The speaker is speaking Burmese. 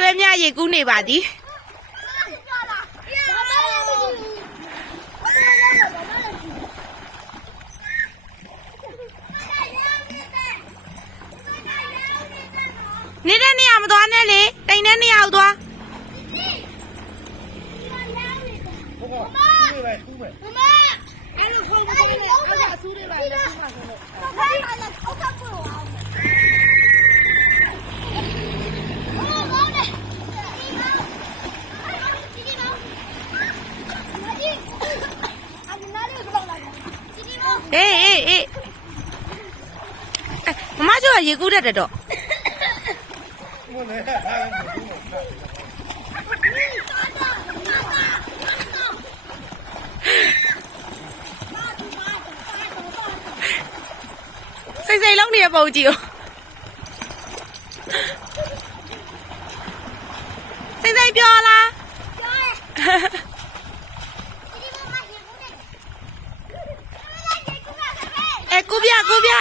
တွဲမြရေကူးနေပါသည်နေတဲ့နေရာမသွားနဲ့လေတိမ်တဲ့နေရာကိုသွားအေးမမကျော်ရေကူးတတ်တယ်တော့စိတ်လုံးနေရပုံကြည့်ဦးစိတ်ပြောလားပြောရဲ့ကူပြ